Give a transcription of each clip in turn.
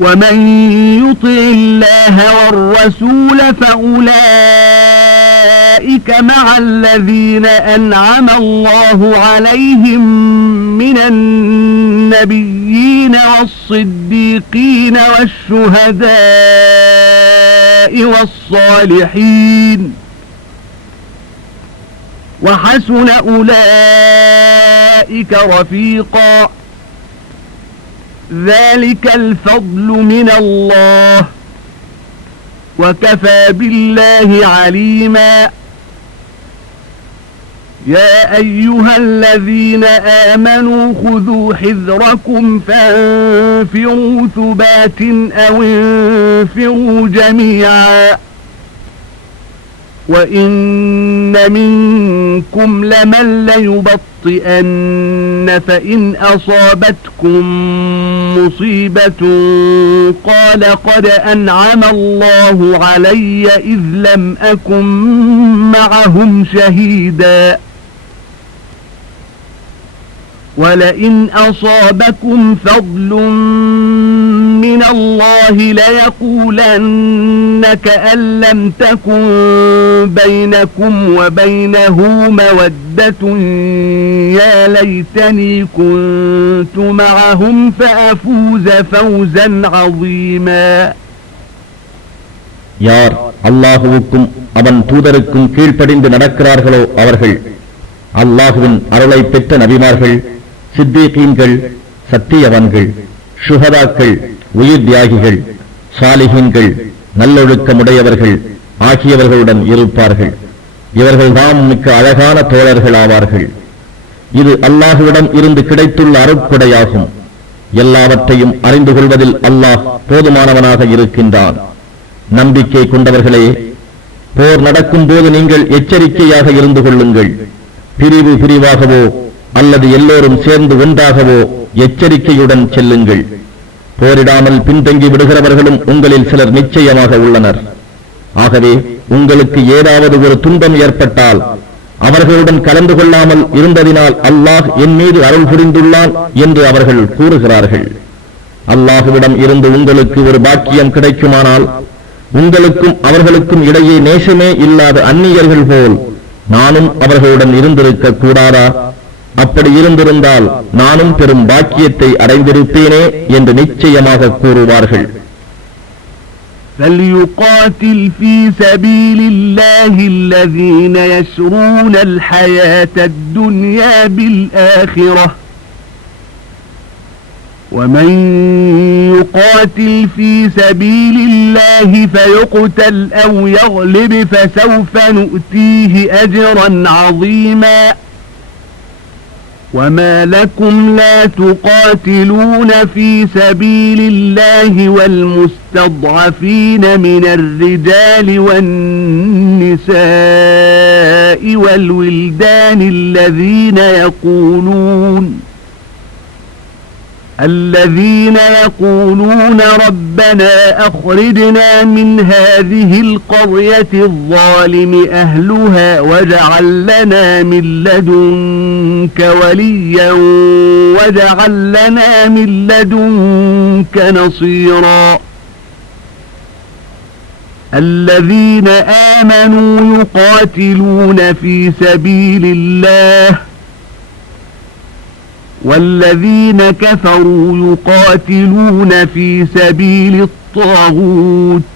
ومن يطع الله والرسول فأولئك مع الذين أنعم الله عليهم من النبيين والصديقين والشهداء والصالحين وحسن أولئك رفيقا ذلك الفضل من الله وكفى بالله عليما يا أيها الذين آمنوا خذوا حذركم فانفروا ثبات أو انفروا جميعا وإن منكم لمن ليبطئن فإن أصابتكم مصيبة قال قد أنعم الله علي إذ لم أكن معهم شهيدا ولئن أصابكم فضل من الله ليقولن كأن لم تكن بينكم وبينه مودة يا ليتني كنت معهم فأفوز فوزا عظيما யார் அல்லாஹுவுக்கும் அவன் தூதருக்கும் கீழ்ப்படிந்து நடக்கிறார்களோ அவர்கள் அல்லாஹுவின் அருளை பெற்ற நபிமார்கள், சித்தீகீன்கள், சத்தியவான்கள், ஷுஹதாக்கள், உயிர் தியாகிகள், சாலிஹீன்கள், நல்லொழுக்கமுடையவர்கள் ஆகியவர்களுடன் இருப்பார்கள். இவர்கள் தாம் மிக்க அழகான தோழர்கள் ஆவார்கள். இது அல்லாஹுவிடம் இருந்து கிடைத்துள்ள அருட்கொடையாகும். எல்லாவற்றையும் அறிந்து கொள்வதில் அல்லாஹ் போதுமானவனாக இருக்கின்றான். நம்பிக்கை கொண்டவர்களே, போர் நடக்கும் போது நீங்கள் எச்சரிக்கையாக இருந்து கொள்ளுங்கள். பிரிவு பிரிவாகவோ அல்லது எல்லோரும் சேர்ந்து ஒன்றாகவோ எச்சரிக்கையுடன் செல்லுங்கள். போரிடாமல் பின்தங்கி விடுகிறவர்களும் உங்களில் சிலர் நிச்சயமாக உள்ளனர். ஆகவே உங்களுக்கு ஏதாவது ஒரு துன்பம் ஏற்பட்டால் அவர்களுடன் கலந்து கொள்ளாமல் இருந்ததினால் அல்லாஹ் என் மீது அருள் புரிந்துள்ளான் என்று அவர்கள் கூறுகிறார்கள். அல்லாஹுவிடம் இருந்து உங்களுக்கு ஒரு பாக்கியம் கிடைக்குமானால் உங்களுக்கும் அவர்களுக்கும் இடையே நேசமே இல்லாத அந்நியர்கள் போல் நானும் அவர்களுடன் இருந்திருக்க கூடாதா? அப்படி இருந்திருந்தால் நானும் பெரும் பாக்கியத்தை அடைந்திருப்பேனே என்று நிச்சயமாக கூறுவார்கள். فليقاتل في سبيل الله الذين يشرون الحياة الدنيا بالآخرة ومن يقاتل في سبيل الله فيقتل أو يغلب فسوف نؤتيه أجرا عظيما وما لكم لا تقاتلون في سبيل الله والمستضعفين من الرجال والنساء والولدان الذين يقولون ربنا أخرجنا من هذه القرية الظالم أهلها واجعل لنا من لدنك وليا واجعل لنا من لدنك نصيرا الذين آمنوا يقاتلون في سبيل الله والذين كفروا يقاتلون في سبيل الطاغوت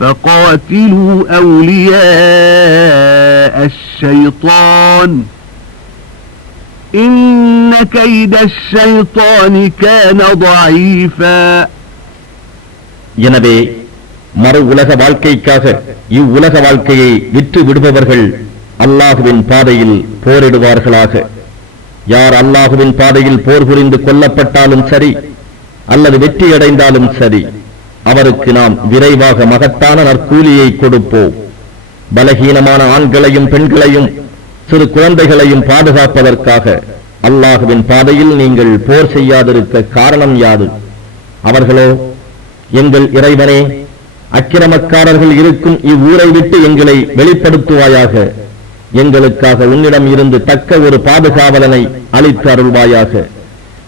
فقاتلوا أولياء الشيطان إن كيد الشيطان كان ضعيفا. எனவே மறு உலக வாழ்க்கைக்காக இவ்வுலக வாழ்க்கையை விற்று விடுபவர்கள் அல்லாஹுவின் பாதையில் போரிடுவார்களாக. யார் அல்லாஹுவின் பாதையில் போர் புரிந்து கொல்லப்பட்டாலும் சரி அல்லது வெற்றியடைந்தாலும் சரி அவருக்கு நாம் விரைவாக மகத்தான நற்கூலியை கொடுப்போம். பலகீனமான ஆண்களையும் பெண்களையும் சிறு குழந்தைகளையும் பாதுகாப்பதற்காக அல்லாஹுவின் பாதையில் நீங்கள் போர் செய்யாதிருக்க காரணம் யாது? அவர்களோ, எங்கள் இறைவனே, அக்கிரமக்காரர்கள் இருக்கும் இவ்வூரை விட்டு எங்களை வெளிப்படுத்துவாயாக, எங்களுக்காக உன்னிடம் இருந்து தக்க ஒரு பாதுகாவலனை அளித்து அருள்வாயாக,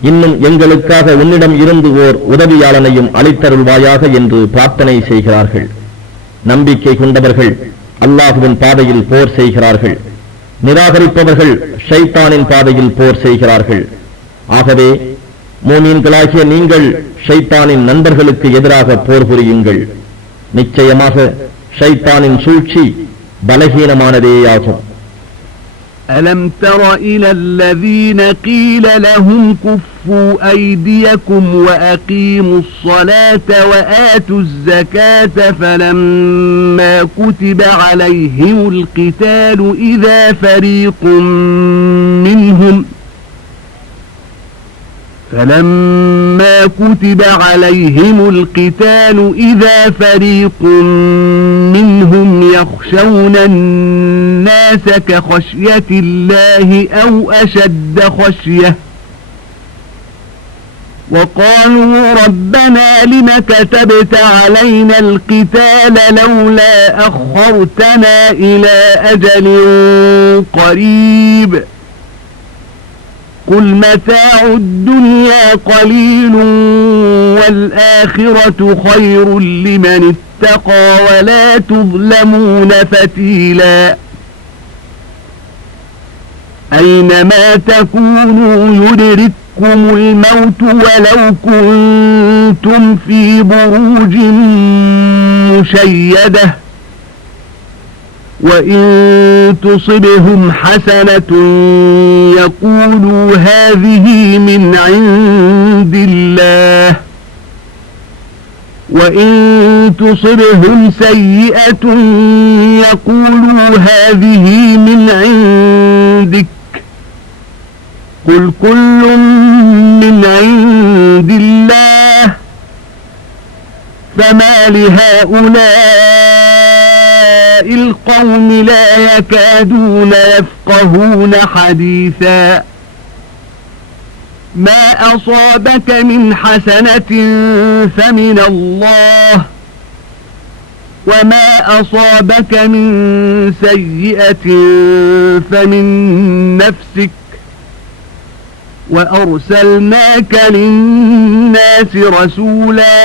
இன்னும் எங்களுக்காக உன்னிடம் இருந்து ஓர் உதவியாளனையும் அளித்தருள்வாயாக என்று பிரார்த்தனை செய்கிறார்கள். நம்பிக்கை கொண்டவர்கள் அல்லாஹுவின் பாதையில் போர் செய்கிறார்கள். நிராகரிப்பவர்கள் ஷைத்தானின் பாதையில் போர் செய்கிறார்கள். ஆகவே மூமீன்களாகிய நீங்கள் ஷைத்தானின் நண்பர்களுக்கு எதிராக போர் புரியுங்கள். நிச்சயமாக ஷைத்தானின் சூழ்ச்சி பலகீனமானதேயாகும். ألم تر إلى الذين قيل لهم كفوا أيديكم وأقيموا الصلاة وآتوا الزكاة فلما كتب عليهم القتال إذا فريق منهم يخشون الناس كخشية الله أو أشد خشية وقالوا ربنا لم كتبت علينا القتال لولا أخرتنا إلى أجل قريب قل متاع الدنيا قليل والآخرة خير لمن اتقى ولا تظلمون فتيلا أينما تكونوا يدرككم الموت ولو كنتم في بروج مشيدة وإن تصبهم حسنة يقولوا هذه من عند الله وإن تصبهم سيئة يقولوا هذه من عندك قل كل من عند الله فما لهؤلاء القوم لا يكادون يفقهون حديثا ما أصابك من حسنة فمن الله وما أصابك من سيئة فمن نفسك وأرسلناك للناس رسولا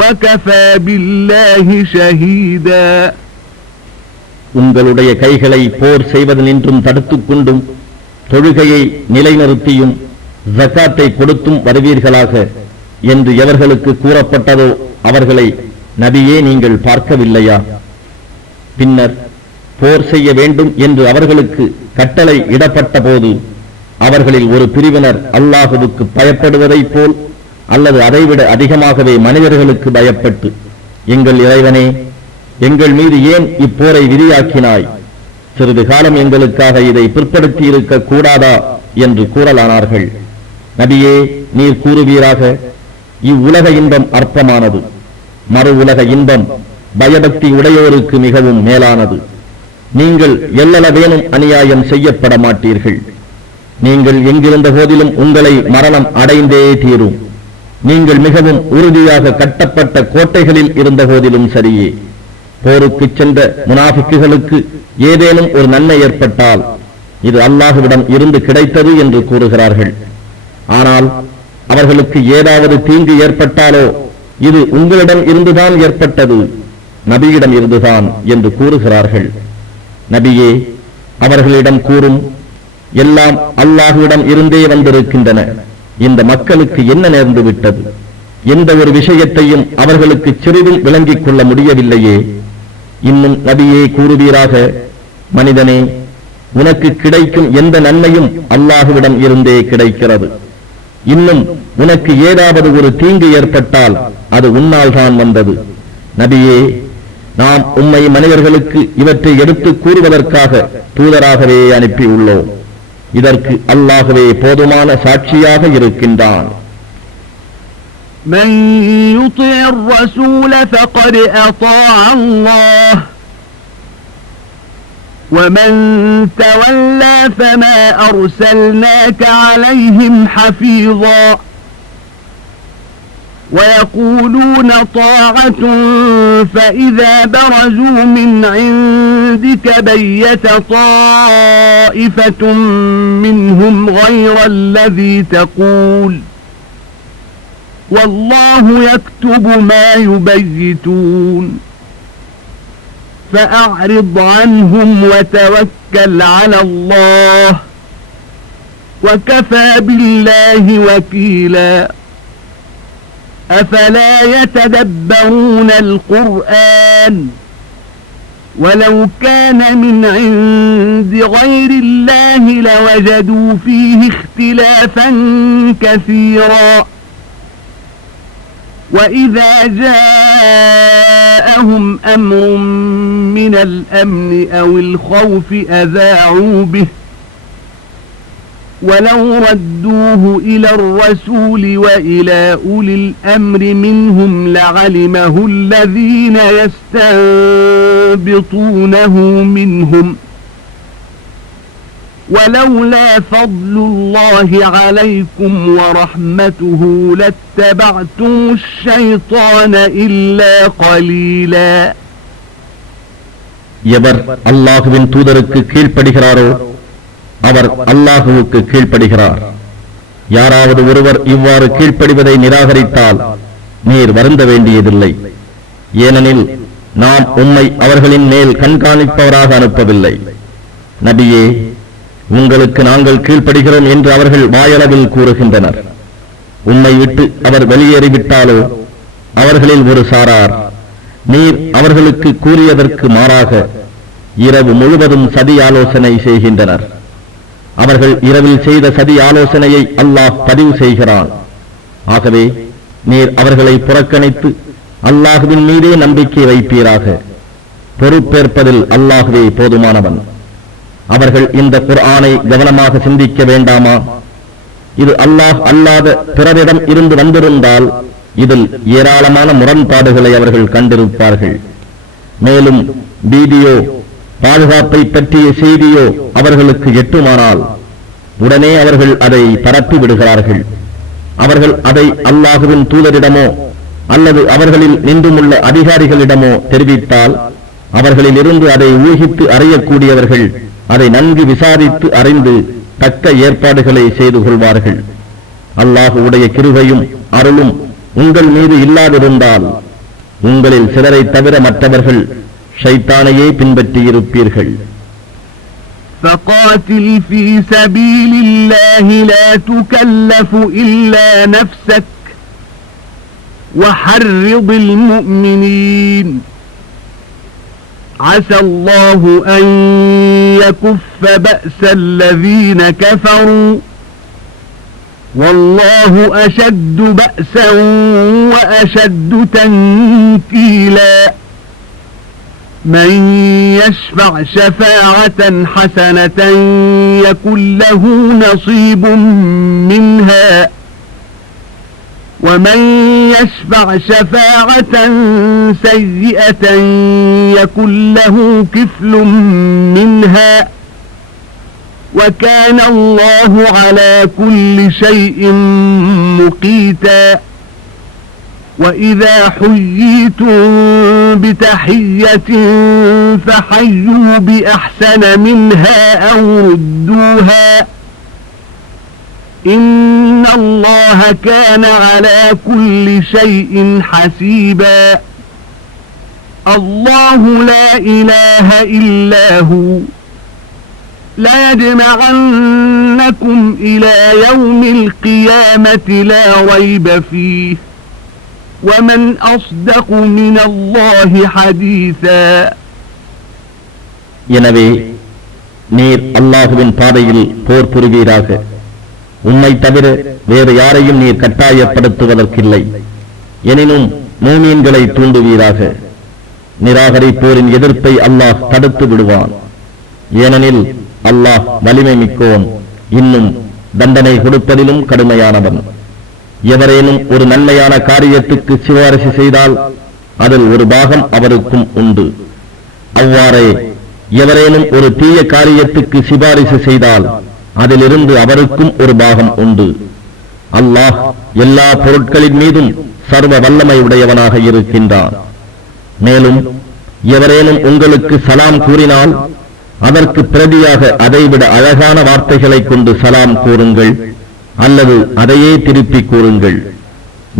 وكفى بالله شهيدا உங்களுடைய கைகளை போர் செய்வதனின்றும் தடுத்துக் கொண்டும் தொழுகையை நிலைநிறுத்தியும் ஜகாத்தை கொடுத்தும் வருவீர்களாக என்று எவர்களுக்கு கூறப்பட்டதோ அவர்களை நபியே நீங்கள் பார்க்கவில்லையா? பின்னர் போர் செய்ய வேண்டும் என்று அவர்களுக்கு கட்டளை இடப்பட்ட போது அவர்களில் ஒரு பிரிவினர் அல்லாஹுவுக்கு பயப்படுவதைப் போல் அல்லது அதைவிட அதிகமாகவே மனிதர்களுக்கு பயப்பட்டு, எங்கள் இறைவனே, எங்கள் மீது ஏன் இப்போரை விதியாக்கினாய்? சிறிது காலம் எங்களுக்காக இதை பிற்படுத்தி இருக்க கூடாதா என்று கூறலானார்கள். நபியே, நீர் கூறுவீராக, இவ்வுலக இன்பம் அற்பமானது, மறு உலக இன்பம் பயபக்தி உடையோருக்கு மிகவும் மேலானது. நீங்கள் எல்லளவேனும் அநியாயம் செய்யப்பட மாட்டீர்கள். நீங்கள் எங்கிருந்த போதிலும் உங்களை மரணம் அடைந்தே தீரும். நீங்கள் மிகவும் உறுதியாக கட்டப்பட்ட கோட்டைகளில் இருந்த போதிலும் சரியே. போருக்கு சென்ற முனாஃபிக்குகளுக்கு ஏதேனும் ஒரு நன்மை ஏற்பட்டால் இது அல்லாஹுவிடம் இருந்து கிடைத்தது என்று கூறுகிறார்கள். ஆனால் அவர்களுக்கு ஏதாவது தீங்கு ஏற்பட்டாலோ இது உங்களிடம் இருந்துதான் ஏற்பட்டது, நபியிடம் இருந்துதான் என்று கூறுகிறார்கள். நபியே, அவர்களிடம் கூறும், எல்லாம் அல்லாஹுவிடம் இருந்தே வந்திருக்கின்றன. இந்த மக்களுக்கு என்ன நேர்ந்து விட்டது? எந்த ஒரு விஷயத்தையும் அவர்களுக்கு சிறிதும் விளங்கிக் கொள்ள முடியவில்லையே. இன்னும் நபியே கூறுவீராக, மனிதனே, உனக்கு கிடைக்கும் எந்த நன்மையும் அல்லாஹுவிடம் இருந்தே கிடைக்கிறது. இன்னும் உனக்கு ஏதாவது ஒரு தீங்கு ஏற்பட்டால் அது உன்னால் தான் வந்தது. நபியே, நாம் உம்மை மனிதர்களுக்கு இவற்றை எடுத்து கூறுவதற்காக தூதராகவே அனுப்பியுள்ளோம். இதற்கு அல்லாஹ்வே போதுமான சாட்சியாக இருக்கின்றான். من يطع الرسول فقد أطاع الله ومن تولى فما أرسلناك عليهم حفيظا ويقولون طاعة فإذا برزوا من عندك بيت طائفة طائفة منهم غير الذي تقول والله يكتب ما يبيتون فأعرض عنهم وتوكل على الله وكفى بالله وكيلا أفلا يتدبرون القرآن ولو كان من عند غير الله لوجدوا فيه اختلافا كثيرا وإذا جاءهم أمر من الأمن أو الخوف أذاعوا به ولو ردوه إلى الرسول وإلى أولي الأمر منهم لعلمه الذين يستنبطونه منهم ولولا فضل الله عليكم ورحمته لاتبعتم الشيطان إلا قليلا எவர் அல்லாஹுவின் தூதருக்கு கீழ்ப்படுகிறாரோ அவர் அல்லாஹுவுக்கு கீழ்ப்படுகிறார். யாராவது ஒருவர் இவ்வாறு கீழ்ப்படிவதை நிராகரித்தால் நீர் வருந்த வேண்டியதில்லை. ஏனெனில் நாம் உம்மை அவர்களின் மேல் கண்காணிப்பவராக அனுப்பவில்லை. நபியே, உங்களுக்கு நாங்கள் கீழ்ப்படுகிறோம் என்று அவர்கள் வாயளவில் கூறுகின்றனர். உம்மை விட்டு அவர் வெளியேறிவிட்டாலோ அவர்களில் ஒரு சாரார் நீர் அவர்களுக்கு கூறியதற்கு மாறாக இரவு முழுவதும் சதி ஆலோசனை செய்கின்றனர். அவர்கள் இரவில் செய்த சதி ஆலோசனையை அல்லாஹ் பதிவு செய்கிறான். ஆகவே நீர் அவர்களை புறக்கணித்து அல்லாஹுவின் மீதே நம்பிக்கை வைப்பீராக. பொறுப்பேற்பதில் அல்லாஹுவே போதுமானவன். அவர்கள் இந்த குர்ஆனை கவனமாக சிந்திக்க வேண்டாமா? இது அல்லாஹ் அல்லாத பிறரிடம் இருந்து வந்திருந்தால் இதில் ஏராளமான முரண்பாடுகளை அவர்கள் கண்டிருப்பார்கள். மேலும் வீடியோ பாதுகாப்பை பற்றிய செய்தியோ அவர்களுக்கு எட்டுமானால் உடனே அவர்கள் அதை பரப்பி விடுகிறார்கள். அவர்கள் அதை அல்லாஹுவின் தூதரிடமோ அல்லது அவர்களில் நின்றுமுள்ள அதிகாரிகளிடமோ தெரிவித்தால் அவர்களில் இருந்து அதை ஊகித்து அறியக்கூடியவர்கள் அதை நன்கு விசாரித்து அறிந்து தக்க ஏற்பாடுகளை செய்து கொள்வார்கள். அல்லாஹுடைய கிருபையும் அருளும் உங்கள் மீது இல்லாதிருந்தால் உங்களில் சிலரை தவிர மற்றவர்கள் ஷைத்தானையே பின்பற்றியிருப்பீர்கள். فقاتل في سبيل الله لا تكلف إلا نفسك وحرض المؤمنين عسى الله أن يكف بأس الذين كفروا والله أشد بأسا وأشد تنكيلا من يشفع شفاعة حسنة يكن له نصيب منها ومن يشفع شفاعة سيئة يكن له كفل منها وكان الله على كل شيء مقيتا وإذا حييتم بتحية فحيوا بأحسن منها أو ردوها إن الله كان على كل شيء حسيبا الله لا إله إلا هو ليجمعنكم إلى يوم القيامة لا ريب فيه ومن أصدق من الله حديثا எனவே நீர் அல்லாஹுவின் பாதையில் போர் புரிவீராக. உம்மை தவிர வேறு யாரையும் நீர் கட்டாயப்படுத்துவதற்கில்லை. எனினும் மூமீன்களை தூண்டுவீராக. நிராகரிப்போரின் எதிர்ப்பை அல்லாஹ் தடுத்து விடுவான். ஏனெனில் அல்லாஹ் வலிமை மிக்கோன், இன்னும் தண்டனை கொடுப்பதிலும் கடுமையானவன். எவரேனும் ஒரு நன்மையான காரியத்துக்கு சிபாரிசு செய்தால் அதில் ஒரு பாகம் அவருக்கும் உண்டு. அவ்வாறே எவரேனும் ஒரு தீய காரியத்துக்கு சிபாரிசு செய்தால் அதிலிருந்து அவருக்கும் ஒரு பாகம் உண்டு. அல்லாஹ் எல்லா பொருட்களின் மீதும் சர்வ வல்லமை உடையவனாக இருக்கின்றான். மேலும் எவரேனும் உங்களுக்கு சலாம் கூறினால் அதற்கு பிரதியாக அதைவிட அழகான வார்த்தைகளை கொண்டு சலாம் கூறுங்கள் அல்லது அதையே திருப்பி கூறுங்கள்.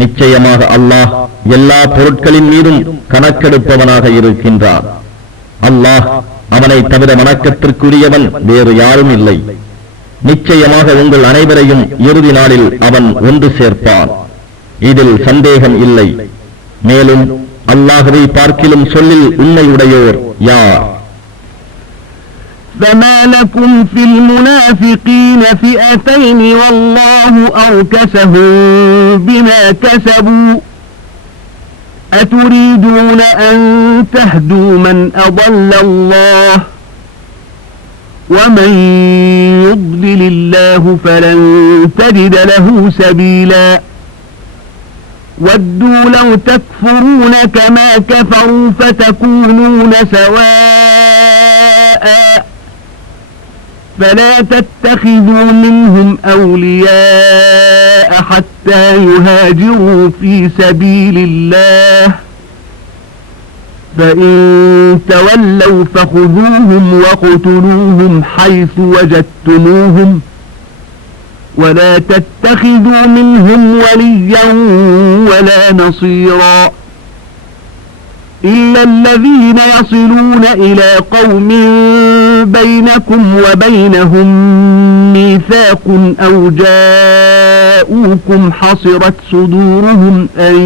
நிச்சயமாக அல்லாஹ் எல்லா பொருட்களின் மீதும் கணக்கெடுப்பவனாக இருக்கின்றார். அல்லாஹ் அவனை தவிர வணக்கத்திற்குரியவன் வேறு யாரும் இல்லை. நிச்சயமாக உங்கள் அனைவரையும் இறுதி நாளில் அவன் ஒன்று சேர்ப்பான், இதில் சந்தேகம் இல்லை. மேலும் அல்லாஹ்வை பார்க்கிலும் சொல்லில் உண்மையுடையோர் யார்? فما لكم في المنافقين فئتين والله أركسهم بما كسبوا أتريدون أن تهدوا من أضل الله ومن يضلل الله فلن تجد له سبيلا ودوا لو تكفرون كما كفروا فتكونون سواء فلا تتخذوا منهم أولياء حتى يهاجروا في سبيل الله فإن تولوا فخذوهم واقتلوهم حيث وجدتموهم ولا تتخذوا منهم وليا ولا نصيرا إلا الذين يصلون إلى قوم بينكم وبينهم ميثاق أو جاءوكم حصرت صدورهم أن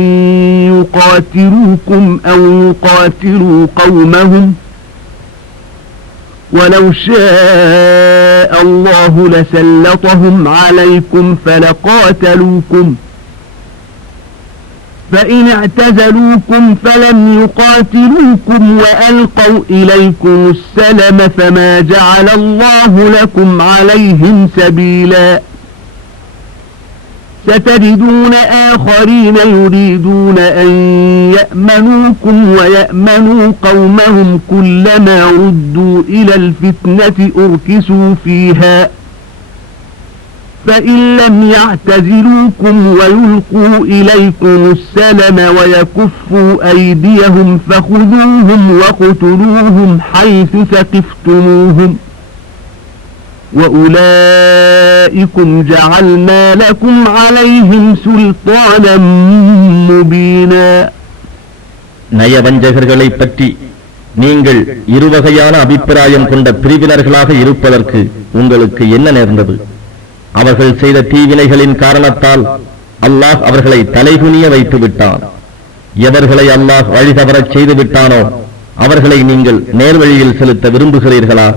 يقاتلوكم أو يقاتلوا قومهم ولو شاء الله لسلطهم عليكم فلقاتلوكم فإن اعتزلوكم فلم يقاتلوكم وألقوا إليكم السلم فما جعل الله لكم عليهم سبيلا ستجدون آخرين يريدون أن يأمنوكم ويأمنوا قومهم كلما ردوا إلى الفتنة أركسوا فيها فإن لم يعتزلوكم ويلقوا إليكم السلم ويكفوا أيديهم فخذوهم واقتلوهم حيث ثقفتموهم وأولئكم جعلنا لكم عليهم سلطانا مبينا. நயவஞ்சகர்களை பற்றி நீங்கள் இருவகையான அபிப்பிராயம் கொண்ட பிரிவினர்களாக இருப்பதற்கு உங்களுக்கு என்ன நேர்ந்தது? அவர்கள் செய்த தீவினைகளின் காரணத்தால் அல்லாஹ் அவர்களை தலைகுனிய வைத்து விட்டான். எவர்களை அல்லாஹ் வழி தவறச் செய்து விட்டானோ அவர்களை நீங்கள் நேர்வழியில் செலுத்த விரும்புகிறீர்களா?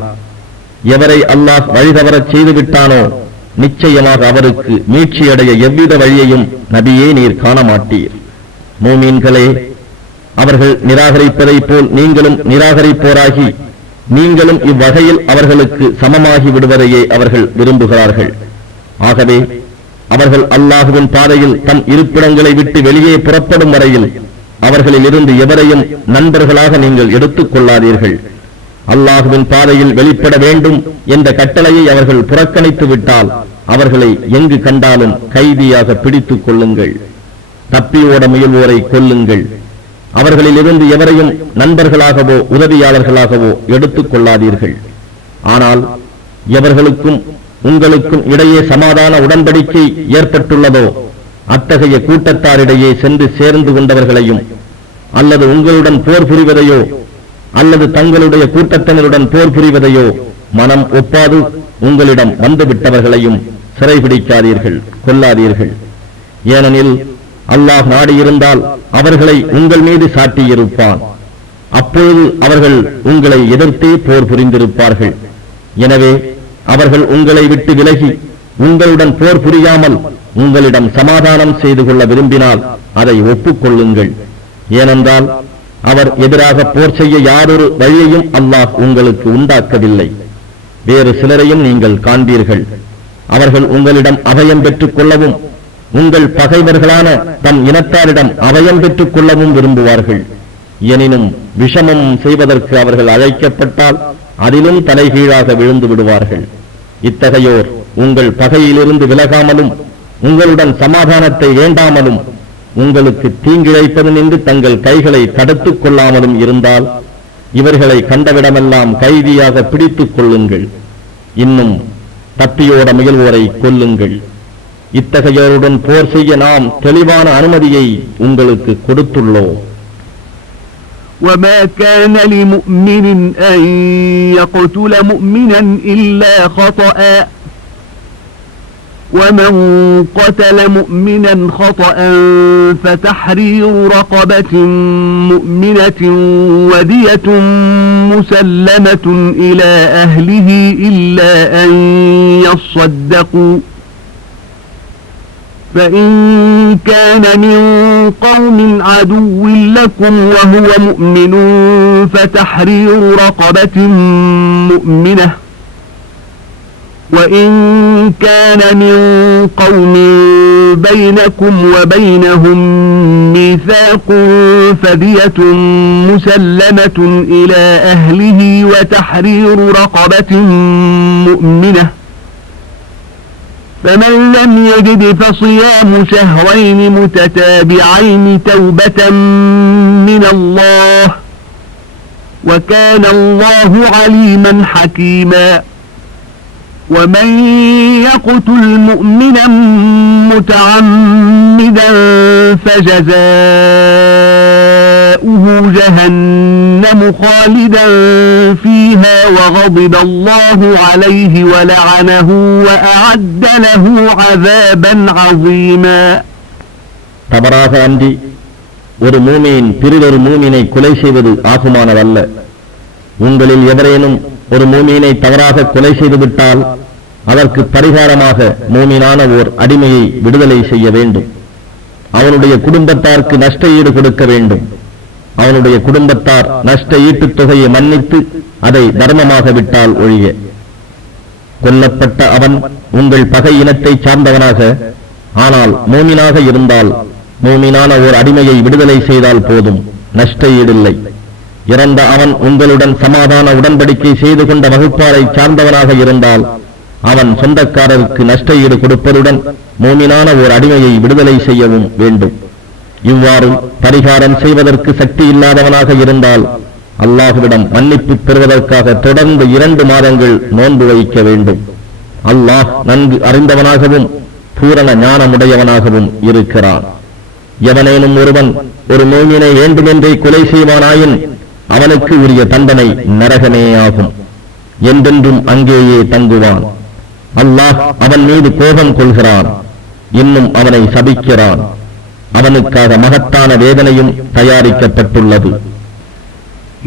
எவரை அல்லாஹ் வழி தவறச் செய்து விட்டானோ நிச்சயமாக அவருக்கு மீட்சியடைய எவ்வித வழியையும் நபியே நீர் காண மாட்டீர். மூமீன்களே, அவர்கள் நிராகரிப்பதைப் போல் நீங்களும் நிராகரிப்போராகி நீங்களும் இவ்வகையில் அவர்களுக்கு சமமாகி விடுவதையே அவர்கள் விரும்புகிறார்கள். ஆகவே அவர்கள் அல்லாஹுவின் பாதையில் தம் இருப்பிடங்களை விட்டு வெளியே புறப்படும் வரையில் அவர்களில் இருந்து எவரையும் நண்பர்களாக நீங்கள் எடுத்துக் கொள்ளாதீர்கள். அல்லாஹுவின் பாதையில் வெளிப்பட வேண்டும் என்ற கட்டளையை அவர்கள் புறக்கணித்து விட்டால் அவர்களை எங்கு கண்டாலும் கைதியாக பிடித்துக் கொள்ளுங்கள். தப்பியோட முயல்வோரை கொல்லுங்கள். அவர்களில் இருந்து எவரையும் நண்பர்களாகவோ உதவியாளர்களாகவோ எடுத்துக் கொள்ளாதீர்கள். ஆனால் எவர்களுக்கும் உங்களுக்கும் இடையே சமாதான உடன்படிக்கை ஏற்பட்டுள்ளதோ அத்தகைய கூட்டத்தாரிடையே சென்று சேர்ந்து கொண்டவர்களையும் அல்லது உங்களுடன் போர் புரிவதையோ அல்லது தங்களுடைய கூட்டத்தினருடன் போர் புரிவதையோ மனம் ஒப்பாது உங்களிடம் வந்துவிட்டவர்களையும் சிறைபிடிக்காதீர்கள், கொல்லாதீர்கள். ஏனெனில் அல்லாஹ் நாடியிருந்தால் அவர்களை உங்கள் மீது சாட்டியிருப்பான். அப்பொழுது அவர்கள் உங்களை எதிர்த்தே போர் புரிந்திருப்பார்கள். எனவே அவர்கள் உங்களை விட்டு விலகி உங்களுடன் போர் புரியாமல் உங்களிடம் சமாதானம் செய்து கொள்ள விரும்பினால் அதை ஒப்புக்கொள்ளுங்கள். ஏனென்றால் அவர் எதிராக போர் செய்ய யாரொரு வழியையும் அல்லாஹ் உங்களுக்கு உண்டாக்கவில்லை. வேறு சிலரையும் நீங்கள் காண்பீர்கள், அவர்கள் உங்களிடம் அபயம் பெற்றுக் கொள்ளவும் உங்கள் பகைவர்களான தம் இனத்தாரிடம் அபயம் பெற்றுக் கொள்ளவும் விரும்புவார்கள். எனினும் விஷமம் செய்வதற்கு அவர்கள் அழைக்கப்பட்டால் அதிலும் தலைகீழாக விழுந்து விடுவார்கள். இத்தகையோர் உங்கள் பகையிலிருந்து விலகாமலும் உங்களுடன் சமாதானத்தை வேண்டாமலும் உங்களுக்கு தீங்கிழைப்பது நின்று தங்கள் கைகளை தடுத்துக் கொள்ளாமலும் இருந்தால் இவர்களை கண்டவிடமெல்லாம் கைதியாக பிடித்துக் கொள்ளுங்கள். இன்னும் தப்பியோட முயல்வோரை கொல்லுங்கள். இத்தகையோருடன் போர் செய்ய நாம் தெளிவான அனுமதியை உங்களுக்கு கொடுத்துள்ளோம். وما كان لمؤمن أن يقتل مؤمنا إلا خطأ ومن قتل مؤمنا خطأ فتحرير رقبة مؤمنة ودية مسلمة إلى أهله إلا أن يصدقوا فإن كان من قوم عدو لكم وهو مؤمن فتحرير رقبة مؤمنة وإن كان من قوم بينكم وبينهم ميثاق فدية مسلمة إلى أهله وتحرير رقبة مؤمنة فمن لم يجد فصيام شهرين متتابعين توبة من الله وكان الله عليما حكيما ومن يقتل مؤمنا متعمدا فجزاؤه جهنم خالدا فيها وغضب الله عليه ولعنه وأعد له عذابا عظيما. தவறாக அன்றி ஒரு மூமின் பிறிதொரு மூமினை கொலை செய்வது ஆகுமானதல்ல. உங்களில் எவரேனும் ஒரு மூமீனை தவறாக கொலை செய்துவிட்டால் அதற்கு பரிகாரமாக மூமீனான ஓர் அடிமையை விடுதலை செய்ய வேண்டும். அவனுடைய குடும்பத்தாருக்கு நஷ்ட ஈடு கொடுக்க வேண்டும். அவனுடைய குடும்பத்தார் நஷ்ட ஈட்டுத் தொகையை மன்னித்து அதை தர்மமாக விட்டால் ஒழிய. கொல்லப்பட்ட அவன் உங்கள் பகை இனத்தை சார்ந்தவனாக ஆனால் மூமினாக இருந்தால் மூமினான ஓர் அடிமையை விடுதலை செய்தால் போதும், நஷ்ட ஈடில்லை. இறந்த அவன் உங்களுடன் சமாதான உடன்படிக்கை செய்து கொண்ட வகுப்பாரை சார்ந்தவனாக இருந்தால் அவன் சொந்தக்காரருக்கு நஷ்ட ஈடு கொடுப்பதுடன் மூமினான ஓர் அடிமையை விடுதலை செய்யவும் வேண்டும். இவ்வாறு பரிகாரம் செய்வதற்கு சக்தி இல்லாதவனாக இருந்தால் அல்லாஹ்விடம் மன்னிப்பு பெறுவதற்காக தொடர்ந்து 2 மாதங்கள் நோன்பு வைக்க வேண்டும். அல்லாஹ் நன்கு அறிந்தவனாகவும் பூரண ஞானமுடையவனாகவும் இருக்கிறான். எவனேனும் ஒருவன் ஒரு மூமினை வேண்டுமென்றே கொலை செய்வானாயின் அவனுக்கு உரிய தண்டனை நரகமேயாகும். என்றென்றும் அங்கேயே தங்குவான். அல்லாஹ் அவன் மீது கோபம் கொள்கிறான், இன்னும் அவனை சபிக்கிறான். அவனுக்காக மகத்தான வேதனையும் தயாரிக்கப்பட்டுள்ளது.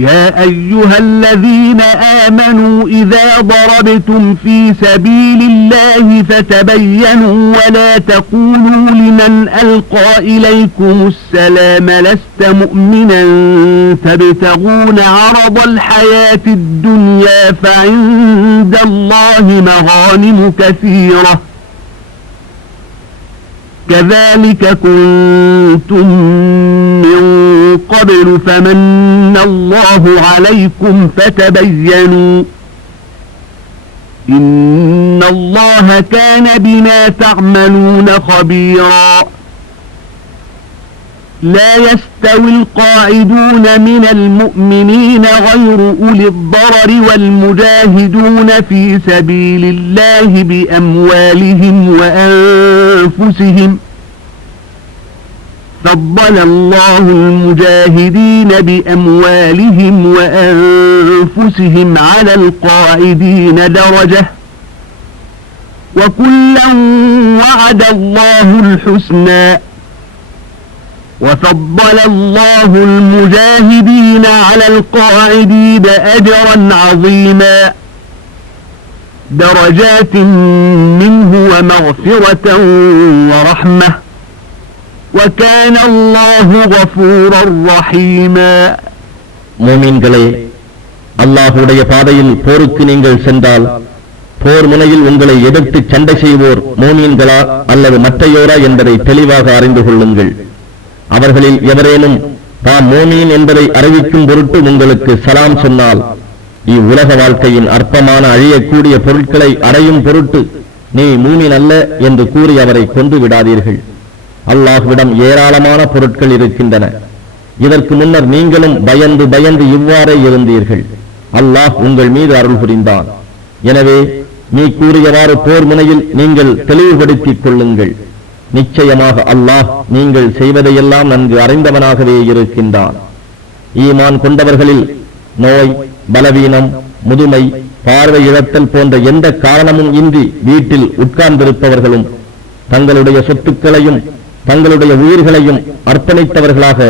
يا أيها الذين آمنوا إذا ضربتم في سبيل الله فتبينوا ولا تقولوا لمن ألقى إليكم السلام لست مؤمنا تبتغون عرض الحياة الدنيا فعند الله مغانم كثيرة كذلك كنتم من قبل فمن الله عليكم فتبينوا إن الله كان بما تعملون خبيرا. لا يستوي القاعدون من المؤمنين غير أولي الضرر والمجاهدون في سبيل الله بأموالهم وأنفسهم فضل الله المجاهدين بأموالهم وأنفسهم على القاعدين درجة وكلا وعد الله الحسنى وفضل الله المجاهدين على القاعدين أجرا عظيما درجات منه ومغفرة ورحمة وكان الله غفورا رحيما. மூமின்களே, அல்லாஹ்வுடைய பாதையில் போருக்கு நீங்கள் சென்றால் போர் முனையில் உங்களை எதிர்த்து சண்டை செய்வோர் மூமின்களா அல்லது மற்றையோரா என்பதை தெளிவாக அறிந்து கொள்ளுங்கள். அவர்களில் எவரேனும் தாம் மூமின் என்பதை அறிவிக்கும் பொருட்டு உங்களுக்கு சலாம் சொன்னால் இவ்வுலக வாழ்க்கையின் அற்பமான அழியக்கூடிய பொருட்களை அடையும் பொருட்டு நீ மூமின் அல்ல என்று கூறி அவரை கொன்று விடாதீர்கள். அல்லாஹ்விடம் ஏராளமான பொருட்கள் இருக்கின்றன. இதற்கு முன்னர் நீங்களும் பயந்து பயந்து இவ்வாறே இருந்தீர்கள். அல்லாஹ் உங்கள் மீது அருள் புரிந்தான். எனவே நீ கூறியவாறு போர் முனையில் நீங்கள் தெளிவுபடுத்திக் கொள்ளுங்கள். நிச்சயமாக அல்லாஹ் நீங்கள் செய்வதையெல்லாம் நன்கு அறிந்தவனாகவே இருக்கின்றான். ஈமான் கொண்டவர்களில் நோய், பலவீனம், முதுமை, பார்வை இழத்தல் போன்ற எந்த காரணமும் இன்றி வீட்டில் உட்கார்ந்திருப்பவர்களும் தங்களுடைய சொத்துக்களையும் தங்களுடைய உயிர்களையும் அர்ப்பணித்தவர்களாக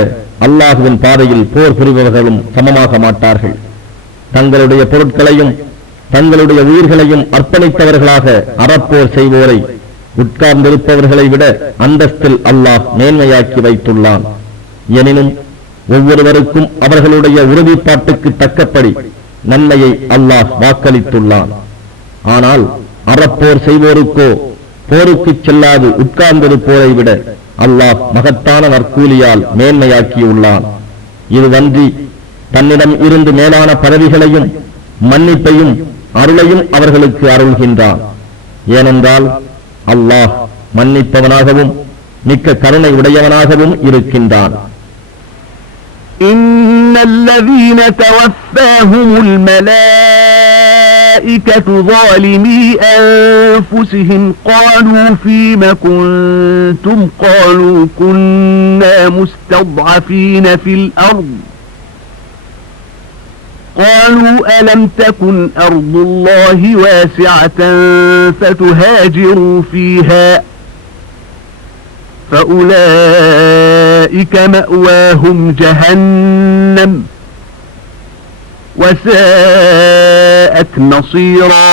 அல்லாஹுவின் பாதையில் போர் புரிபவர்களும் சமமாக மாட்டார்கள். தங்களுடைய பொருட்களையும் தங்களுடைய உயிர்களையும் அர்ப்பணித்தவர்களாக அறப்போர் செய்வோரை உட்கார்ந்திருப்பவர்களை விட அந்தஸ்தில் அல்லாஹ் மேன்மையாக்கி வைத்துள்ளான். எனினும் ஒவ்வொருவருக்கும் அவர்களுடைய உறுதிப்பாட்டுக்கு தக்கபடி நன்மையை அல்லாஹ் வாக்களித்துள்ளான். ஆனால் அறப்போர் செய்வோருக்கோ போருக்கு செல்லாது உட்கார்ந்திருப்போரை விட அல்லாஹ் மகத்தான நற்கூலியால் மேன்மையாக்கியுள்ளான். இதுவன்றி தன்னிடம் இருந்து மேலான பதவிகளையும் மன்னிப்பையும் அருளையும் அவர்களுக்கு அருள்கின்றான். ஏனென்றால் அல்லாஹ் மன்னிப்பவனாகவும் மிக்க கருணை உடையவனாகவும் இருக்கின்றான். இன்னல்லதீன தவஃபாஹுமுல் மலாயிகத்து ظالمي أنفسهم قالوا فيم كنتم قالوا كنا مستضعفين في الأرض قالوا ألم تكن أرض الله واسعة فتهاجروا فيها فأولئك مأواهم جهنم وساءت مصيرا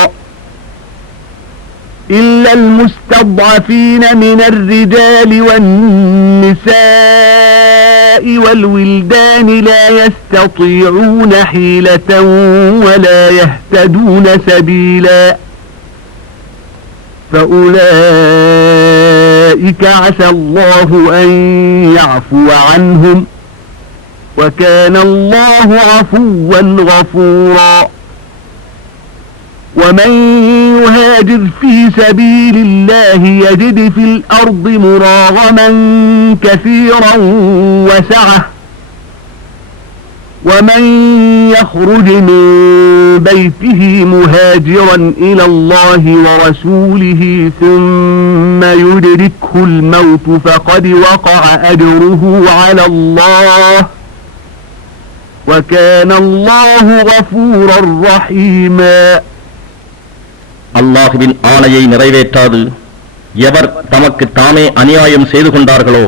إلا المستضعفين من الرجال والنساء والولدان لا يستطيعون حيلة ولا يهتدون سبيلا فأولئك عسى الله أن يعفو عنهم وكان الله عفوا غفورا ومن يهاجر في سبيل الله يجد في الأرض مراغما كثيرا وسعة ومن يخرج من بيته مهاجرا إلى الله ورسوله ثم يدركه الموت فقد وقع أجره على الله وكان الله غفورا رحيما. அல்லாஹுவின் ஆணையை நிறைவேற்றாது எவர் தமக்கு தாமே அநியாயம் செய்து கொண்டார்களோ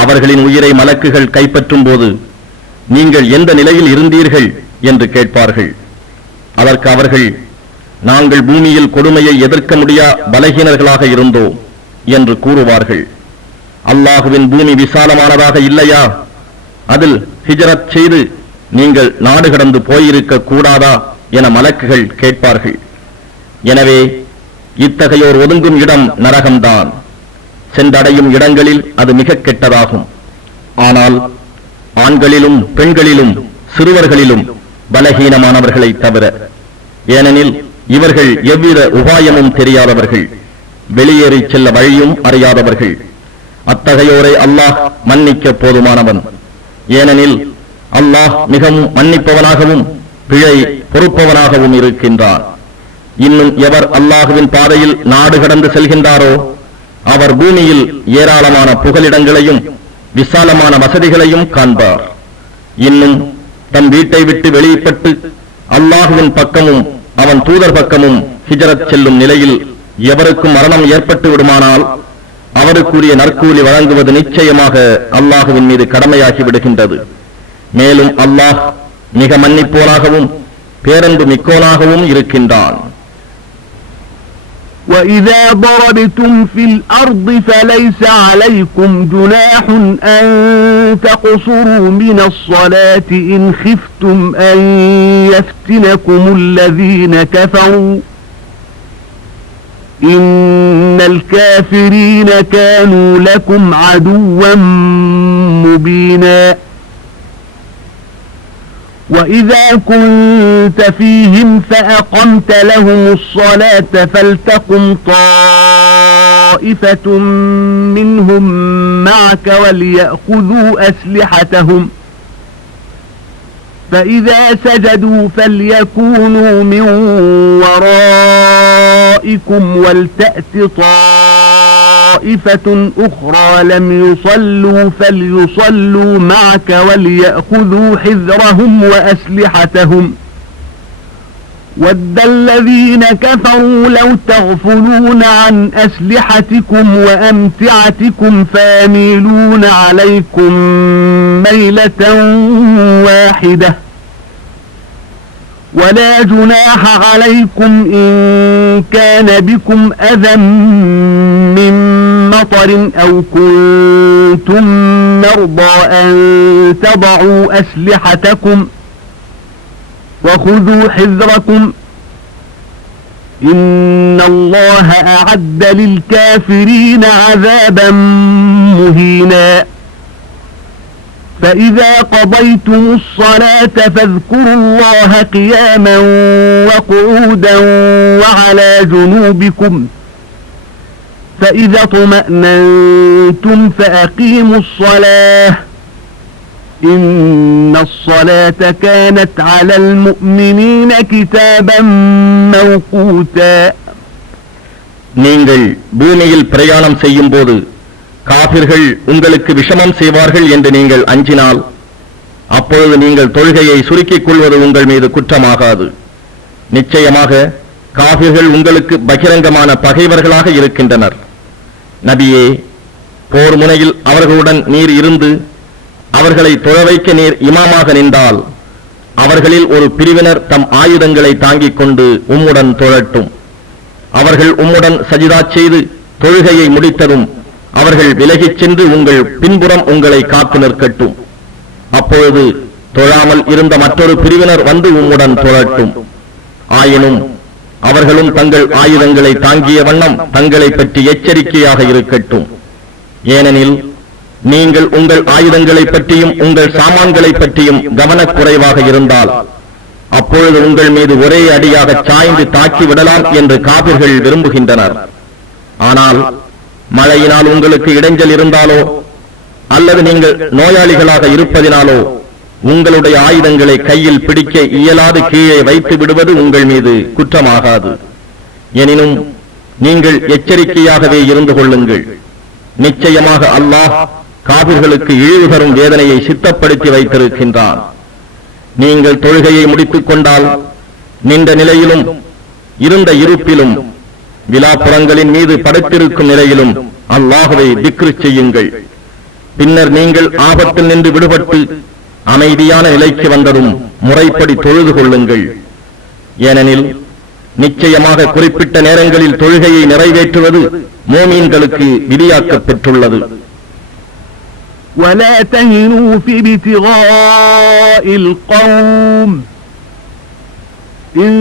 அவர்களின் உயிரை மலக்குகள் கைப்பற்றும் போது நீங்கள் எந்த நிலையில் இருந்தீர்கள் என்று கேட்பார்கள். அதற்கு அவர்கள், நாங்கள் பூமியில் கொடுமையை எதிர்க்க முடியா பலகீனர்களாக இருந்தோம் என்று கூறுவார்கள். அல்லாஹுவின் பூமி விசாலமானதாக இல்லையா? அதில் ஹிஜ்ரத் செய்து நீங்கள் நாடு கடந்து போயிருக்க கூடாதா என மலக்குகள் கேட்பார்கள். எனவே இத்தகையோர் ஒதுங்கும் இடம் நரகம்தான். சென்றடையும் இடங்களில் அது மிக கெட்டதாகும். ஆனால் ஆண்களிலும் பெண்களிலும் சிறுவர்களிலும் பலகீனமானவர்களை தவிர, ஏனெனில் இவர்கள் எவ்வித உபாயமும் தெரியாதவர்கள், வெளியேறி செல்ல வழியும் அறியாதவர்கள். அத்தகையோரை அல்லாஹ் மன்னிக்க போதுமானவன். ஏனெனில் அல்லாஹ் மிகவும் மன்னிப்பவனாகவும் பிழை பொறுப்பவனாகவும் இருக்கின்றான். இன்னும் எவர் அல்லாஹுவின் பாதையில் நாடு கடந்து செல்கின்றாரோ அவர் பூமியில் ஏராளமான புகலிடங்களையும் விசாலமான வசதிகளையும் காண்பார். இன்னும் தன் வீட்டை விட்டு வெளியிட்டு அல்லாஹுவின் பக்கமும் அவன் தூதர் பக்கமும் ஹிஜ்ரத் செல்லும் நிலையில் எவருக்கும் மரணம் ஏற்பட்டு விடுமானால் அவருக்குரிய நற்கூலி வழங்குவது நிச்சயமாக அல்லாஹுவின் மீது கடமையாகி விடுகின்றது. மேலும் அல்லாஹ் மிக மன்னிப்போனாகவும் பேரன்பு மிக்கோனாகவும் இருக்கின்றான். وَإِذَا ضَرَبْتُمْ فِي الْأَرْضِ فَلَيْسَ عَلَيْكُمْ جُنَاحٌ أَن تَقْصُرُوا مِنَ الصَّلَاةِ إِنْ خِفْتُمْ أَن يَفْتِنَكُمُ الَّذِينَ كَفَرُوا إِنَّ الْكَافِرِينَ كَانُوا لَكُمْ عَدُوًّا مُبِينًا وَإِذَا كُنْتَ فِيهِمْ فَأَقَمْتَ لَهُمُ الصَّلَاةَ فَلْتَقُمْ طَائِفَةٌ مِّنْهُمْ مَعَكَ وَلْيَأْخُذُوا أَسْلِحَتَهُمْ فإذا سجدوا فليكونوا من ورائكم ولتأت طائفة أخرى لم يصلوا فليصلوا معك وليأخذوا حذرهم وأسلحتهم ود الذين كفروا لو تغفلون عن أسلحتكم وأمتعتكم فيميلون عليكم ميلة واحدة ولا جناح عليكم إن كان بكم أذى من مطر أو كنتم مرضى أن تضعوا أسلحتكم وخذوا حذركم إن الله أعد للكافرين عذابا مهينا فإذا قضيتم الصلاة فاذكروا الله قياما وقعودا وعلى جنوبكم فإذا اطمأننتم فأقيموا الصلاة إن الصلاة كانت على المؤمنين كتابا موقوتا நீங்கள் பூமியில் பிரயாணம் செய்யும் போது காபிர்கள் உங்களுக்கு விஷமம் செய்வார்கள் என்று நீங்கள் அஞ்சினால் அப்பொழுது நீங்கள் தொழுகையை சுருக்கிக் கொள்வது உங்கள் மீது குற்றமாகாது. நிச்சயமாக காபிர்கள் உங்களுக்கு பகிரங்கமான பகைவர்களாக இருக்கின்றனர். நபியே, போர் முனையில் அவர்களுடன் நீர் இருந்து அவர்களை தொழ வைக்க நீர் இமாமாக நின்றால் அவர்களில் ஒரு பிரிவினர் தம் ஆயுதங்களை தாங்கிக் கொண்டு உம்முடன் தொழட்டும். அவர்கள் உம்முடன் சஜிதா செய்து தொழுகையை முடித்ததும் அவர்கள் விலகிச் சென்று உங்கள் பின்புறம் உங்களை காத்து நிற்கட்டும். அப்பொழுது தொழாமல் இருந்த மற்றொரு பிரிவினர் வந்து உம்முடன் தொழட்டும். ஆயினும் அவர்களும் தங்கள் ஆயுதங்களை தாங்கிய வண்ணம் தங்களை பற்றி எச்சரிக்கையாக இருக்கட்டும். ஏனெனில் நீங்கள் உங்கள் ஆயுதங்களை பற்றியும் உங்கள் சாமான்களை பற்றியும் கவனக்குறைவாக இருந்தால் அப்பொழுது உங்கள் மீது ஒரே அடியாக சாய்ந்து தாக்கி விடலாம் என்று காபிர்கள் விரும்புகின்றனர். ஆனால் மழையினால் உங்களுக்கு இடைஞ்சல் இருந்தாலோ அல்லது நீங்கள் நோயாளிகளாக இருப்பதினாலோ உங்களுடைய ஆயுதங்களை கையில் பிடிக்க இயலாது கீழே வைத்து விடுவது உங்கள் மீது குற்றமாகாது. எனினும் நீங்கள் எச்சரிக்கையாகவே இருந்து கொள்ளுங்கள். நிச்சயமாக அல்லாஹ் காபிர்களுக்கு இழிவு தரும் வேதனையை சித்தப்படுத்தி வைத்திருக்கின்றான். நீங்கள் தொழுகையை முடித்துக் கொண்டால் நின்ற நிலையிலும் இருந்த இருப்பிலும் விலாப்புறங்களின் மீது படுத்திருக்கும் நிலையிலும் அல்லாஹ்வை திக்ரு செய்யுங்கள். பின்னர் நீங்கள் ஆபத்தில் நின்று விடுபட்டு அமைதியான நிலைக்கு வந்ததும் முறைப்படி தொழுது கொள்ளுங்கள். ஏனெனில் நிச்சயமாக குறிப்பிட்ட நேரங்களில் தொழுகையை நிறைவேற்றுவது மோமீன்களுக்கு விதியாக்கப் பெற்றுள்ளது. ولا تهنوا في ابتغاء القوم إن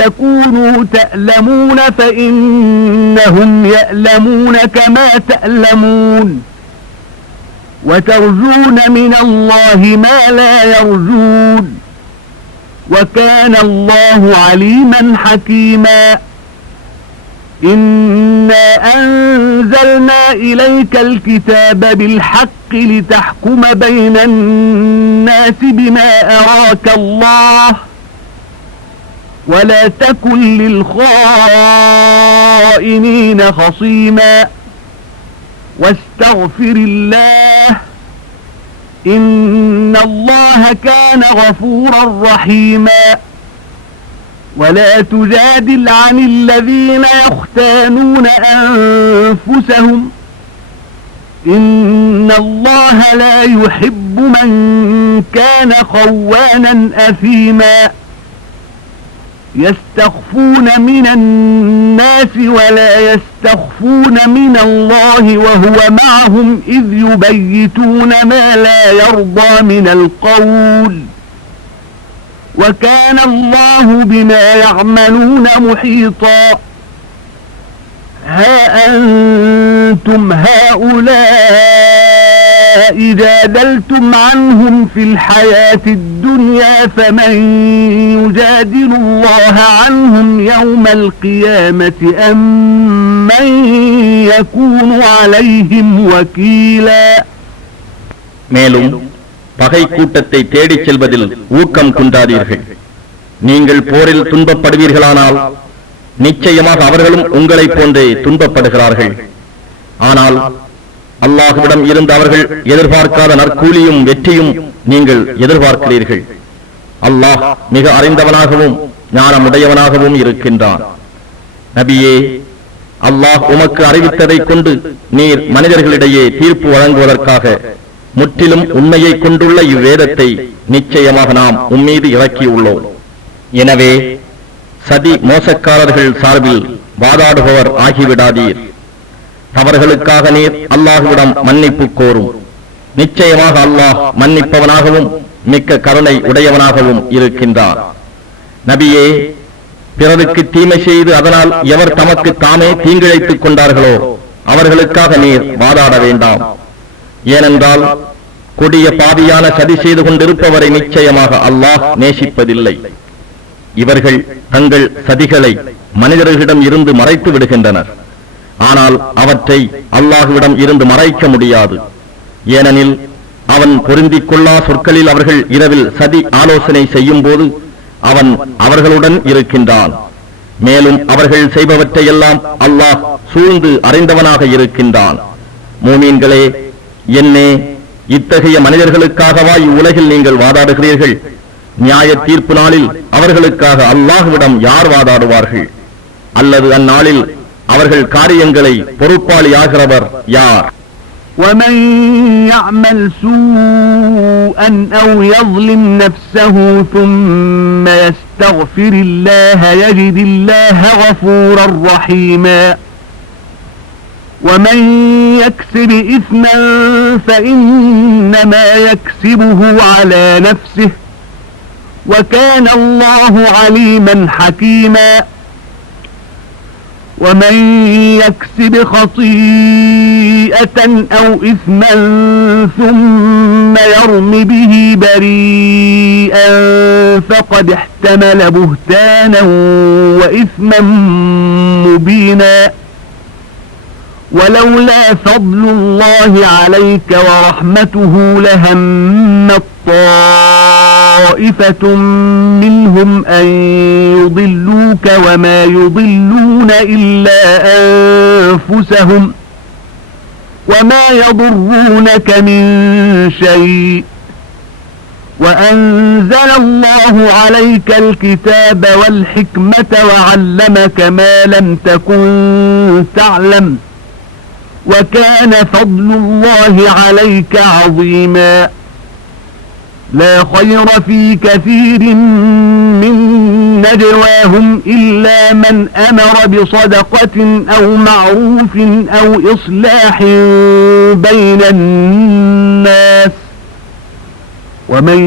تكونوا تألمون فإنهم يألمون كما تألمون وترجون من الله ما لا يرجون وكان الله عليما حكيما إنا أنزلنا إليك الكتاب بالحق لتحكم بين الناس بما أراك الله ولا تكن للخائنين خصيما واستغفر الله إن الله كان غفورا رحيما ولا تجادل عن الذين يختانون أنفسهم إن الله لا يحب من كان خوانا أثيما يستخفون من الناس ولا يستخفون من الله وهو معهم إذ يبيتون ما لا يرضى من القول وكان الله بما يعملون محيطا ها أنتم هؤلاء جادلتم عنهم في الحياة الدنيا فمن يجادل الله عنهم يوم القيامة أم من يكون عليهم وكيلا மேலும் பகை கூட்டத்தை தேடிச் செல்வதில் ஊக்கம் குன்றாதீர்கள். நீங்கள் போரில் துன்பப்படுவீர்களானால் நிச்சயமாக அவர்களும் உங்களைப் போன்றே துன்பப்படுகிறார்கள். ஆனால் அல்லாஹ்விடம் இருந்து அவர்கள் எதிர்பார்க்காத நற்கூலியும் வெற்றியும் நீங்கள் எதிர்பார்க்கிறீர்கள். அல்லாஹ் மிக அறிந்தவனாகவும் ஞானமுடையவனாகவும் இருக்கின்றான். நபியே, அல்லாஹ் உமக்கு அறிவித்ததை கொண்டு நீர் மனிதர்களிடையே தீர்ப்பு வழங்குவதற்காக முற்றிலும் உண்மையை கொண்டுள்ள இவ்வேதத்தை நிச்சயமாக நாம் உம்மீது இறக்கியுள்ளோம். எனவே சதி மோசக்காரர்கள் சார்பில் வாதாடுபவர் ஆகிவிடாதீர். தவறுகளுக்காக நீர் அல்லாஹ்விடம் மன்னிப்பு கோரும். நிச்சயமாக அல்லாஹ் மன்னிப்பவனாகவும் மிக்க கருணை உடையவனாகவும் இருக்கின்றார். நபியே, பிறருக்கு தீமை செய்து அதனால் எவர் தமக்கு தாமே தீங்கிழைத்துக் கொண்டார்களோ அவர்களுக்காக நீர் வாதாட வேண்டாம். ஏனென்றால் கொடிய பாவியான சதி செய்து கொண்டிருப்பவரை நிச்சயமாக அல்லாஹ் நேசிப்பதில்லை. இவர்கள் தங்கள் சதிகளை மனிதர்களிடம் இருந்து மறைத்து விடுகின்றனர். ஆனால் அவற்றை அல்லாஹ்விடம் இருந்து மறைக்க முடியாது. ஏனெனில் அவன் பொருந்திக் கொள்ளா சொற்களில் அவர்கள் இரவில் சதி ஆலோசனை செய்யும் போது அவன் அவர்களுடன் இருக்கின்றான். மேலும் அவர்கள் செய்பவற்றை எல்லாம் அல்லாஹ் சூழ்ந்து அறிந்தவனாக இருக்கின்றான். மூமீன்களே, என்னே, இத்தகைய மனிதர்களுக்காகவா இவ்வுலகில் நீங்கள் வாதாடுகிறீர்கள்? நியாய தீர்ப்பு நாளில் அவர்களுக்காக அல்லாஹ்விடம் யார் வாதாடுவார்கள்? அல்லது அந்நாளில் அவர்கள் காரியங்களை பொறுப்பாளியாகிறவர் யார்? ومن يعمل سوءا أو يظلم نفسه ثم يستغفر الله يجد الله غفورا رحيما ومن يكسب إثما فإنما يكسبه على نفسه وكان الله عليما حكيما ومن يكسب خطيئة أو إثما ثم يرم به بريئا فقد احتمل بهتانا وإثما مبينا ولولا فضل الله عليك ورحمته لهم طائفة منهم أن يضلوك وما يضلون إلا أنفسهم وما يضرونك من شيء وأنزل الله عليك الكتاب والحكمة وعلمك ما لم تكن تعلم وكان فضل الله عليك عظيما لا خير في كثير من نجواهم إلا من أمر بصدقة أو معروف أو إصلاح بين الناس ومن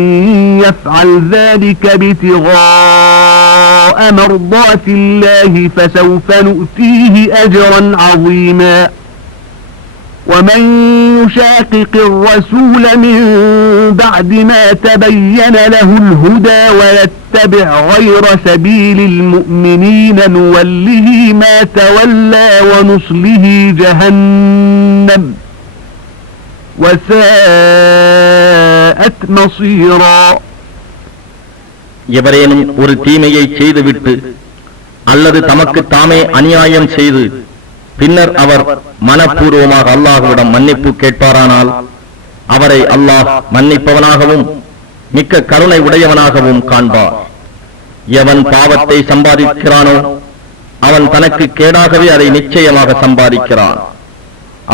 يفعل ذلك ابتغاء مرضات الله فسوف نؤتيه أجرا عظيما ومن يشاقق الرسول من بعد ما تبين له الهدى ويتبع غير سبيل المؤمنين نوله ما تولى ونصله جهنم وساءت مصيرا. எவரேனும் ஒரு தீமையை செய்துவிட்டு அல்லது தமக்கு தாமே அநியாயம் செய்து பின்னர் அவர் மனப்பூர்வமாக அல்லாஹ்விடம் மன்னிப்பு கேட்பாரானால் அவரை அல்லாஹ் மன்னிப்பவனாகவும் மிக்க கருணை உடையவனாகவும் காண்பார். எவன் பாவத்தை சம்பாதிக்கிறானோ அவன் தனக்கு கேடாகவே அதை நிச்சயமாக சம்பாதிக்கிறான்.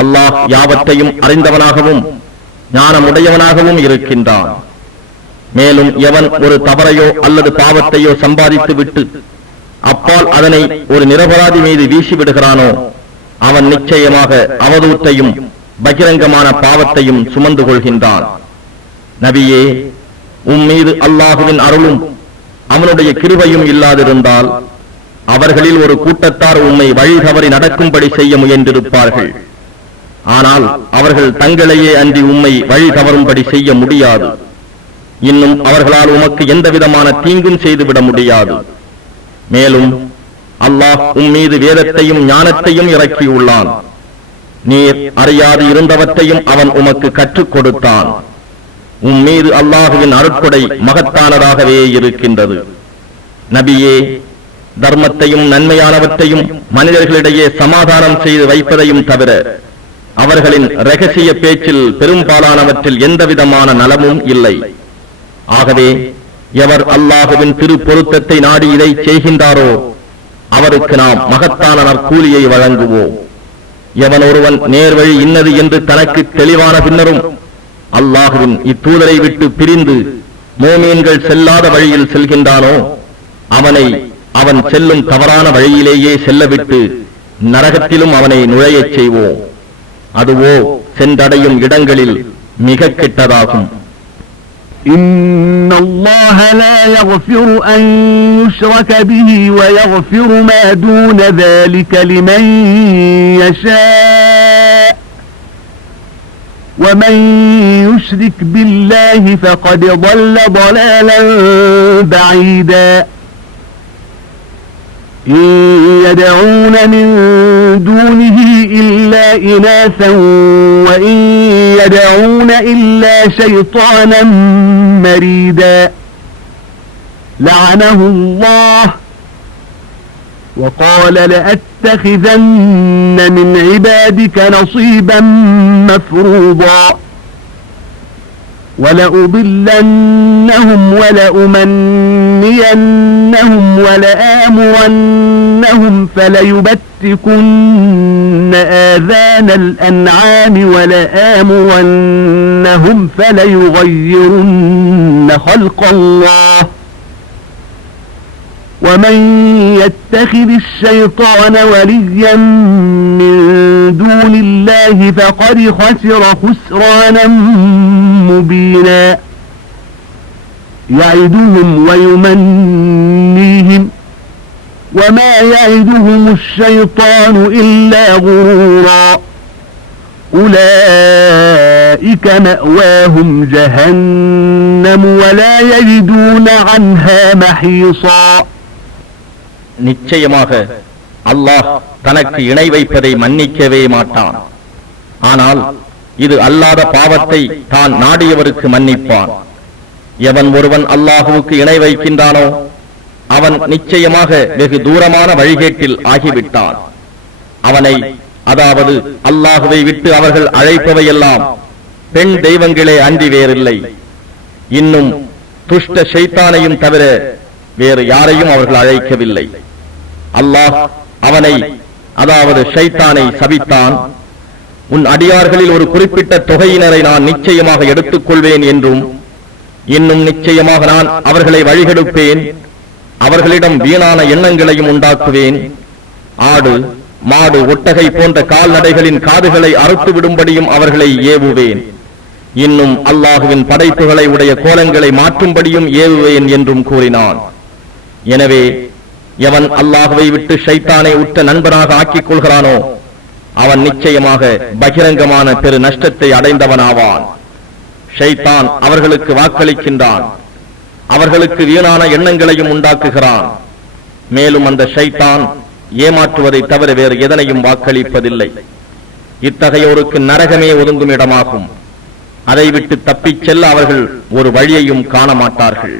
அல்லாஹ் யாவற்றையும் அறிந்தவனாகவும் ஞானமுடையவனாகவும் இருக்கின்றான். மேலும் எவன் ஒரு தவறையோ அல்லது பாவத்தையோ சம்பாதித்து விட்டு அப்பால் அதனை ஒரு நிரபராதி மீது வீசிவிடுகிறானோ அவன் நிச்சயமாக அவதூற்றையும் பகிரங்கமான பாவத்தையும் சுமந்து கொள்கின்றான். நபியே, உம்மீது அல்லாஹுவின் அருளும் அவனுடைய கிருபையும் இல்லாதிருந்தால் அவர்களில் ஒரு கூட்டத்தார் உம்மை வழி தவறி நடக்கும்படி செய்ய முயன்றிருப்பார்கள். ஆனால் அவர்கள் தங்களையே அன்றி உம்மை வழி தவறும்படி செய்ய முடியாது. இன்னும் அவர்களால் உமக்கு எந்தவிதமான தீங்கும் செய்துவிட முடியாது. மேலும் அல்லாஹ் உம்மீது வேதத்தையும் ஞானத்தையும் இறக்கியுள்ளான். நீர் அறியாது இருந்தவற்றையும் அவன் உமக்கு கற்றுக் கொடுத்தான். மீது அல்லாஹுவின் அருட்கொடை மகத்தானதாகவே இருக்கின்றது. நபியே, தர்மத்தையும் நன்மையானவற்றையும் மனிதர்களிடையே சமாதானம் செய்து வைப்பதையும் தவிர அவர்களின் இரகசிய பேச்சில் பெரும்பாலானவற்றில் எந்தவிதமான நலமும் இல்லை. ஆகவே எவர் அல்லாஹுவின் திருப்பொருத்தத்தை நாடி இதை செய்கின்றாரோ அவருக்கு நாம் மகத்தான நற்கூலியை வழங்குவோம். எவன் ஒருவன் நேர்வழி இன்னது என்று தனக்கு தெளிவான பின்னரும் அல்லாஹுவின் இத்தூதரை விட்டு பிரிந்து மோமீன்கள் செல்லாத வழியில் செல்கின்றானோ அவனை அவன் செல்லும் தவறான வழியிலேயே செல்லவிட்டு நரகத்திலும் அவனை நுழையச் செய்வோம். அதுவோ சென்றடையும் இடங்களில் மிக கெட்டதாகும். إن الله لا يغفر أن يشرك به ويغفر ما دون ذلك لمن يشاء ومن يشرك بالله فقد ضل ضلالا بعيدا إن يدعون من دونه إلا إناثا وإن يدعون إلا شيطانا مريدا لعنه الله وقال لأتخذن من عبادك نصيبا مفروضا ولأضلنهم ولأمنينهم ولآمرنهم فليبتكن آذان الأنعام ولآمرنهم فليغيرن خلق الله ومن يتخذ الشيطان وليا من دون الله فقد خسر خسرانا مبينا يعدهم ويمنيهم وما يعدهم الشيطان إلا غرورا أولئك مأواهم جهنم ولا يجدون عنها محيصا நிச்சயமாக அல்லாஹ் தனக்கு இணை வைப்பதை மன்னிக்கவே மாட்டான். ஆனால் இது அல்லாத பாவத்தை தான் நாடியவருக்கு மன்னிப்பான். எவன் ஒருவன் அல்லாஹுவுக்கு இணை வைக்கின்றானோ அவன் நிச்சயமாக வெகு தூரமான வழிகேட்டில் ஆகிவிட்டான். அவனை, அதாவது அல்லாஹுவை விட்டு அவர்கள் அழைப்பவையெல்லாம் பெண் தெய்வங்களே அன்றி வேறில்லை. இன்னும் துஷ்ட ஷைத்தானையும் தவிர வேறு யாரையும் அவர்கள் அழைக்கவில்லை. அல்லாஹ் அவனை, அதாவது ஷைத்தானை சபித்தான். உன் அடியார்களில் ஒரு குறிப்பிட்ட தொகையினரை நான் நிச்சயமாக எடுத்துக் கொள்வேன் என்றும், இன்னும் நிச்சயமாக நான் அவர்களை வழிகெடுப்பேன், அவர்களிடம் வீணான எண்ணங்களையும் உண்டாக்குவேன். ஆடு, மாடு, ஒட்டகை போன்ற கால்நடைகளின் காதுகளை அறுத்து விடும்படியும் அவர்களை ஏவுவேன். இன்னும் அல்லாஹுவின் படைப்புகளை உடைய கோலங்களை மாற்றும்படியும் ஏவுவேன் என்றும் கூறினான். எனவே எவன் அல்லாஹுவை விட்டு ஷைத்தானை உற்ற நண்பனாக ஆக்கிக் கொள்கிறானோ அவன் நிச்சயமாக பகிரங்கமான பெரு நஷ்டத்தை அடைந்தவனாவான். ஷைத்தான் அவர்களுக்கு வாக்களிக்கின்றான், அவர்களுக்கு வீணான எண்ணங்களையும் உண்டாக்குகிறான். மேலும் அந்த ஷைத்தான் ஏமாற்றுவதை தவிர வேறு எதனையும் வாக்களிப்பதில்லை. இத்தகையோருக்கு நரகமே ஒதுங்கும் இடமாகும். அதை விட்டு தப்பிச் செல்ல அவர்கள் ஒரு வழியையும் காண மாட்டார்கள்.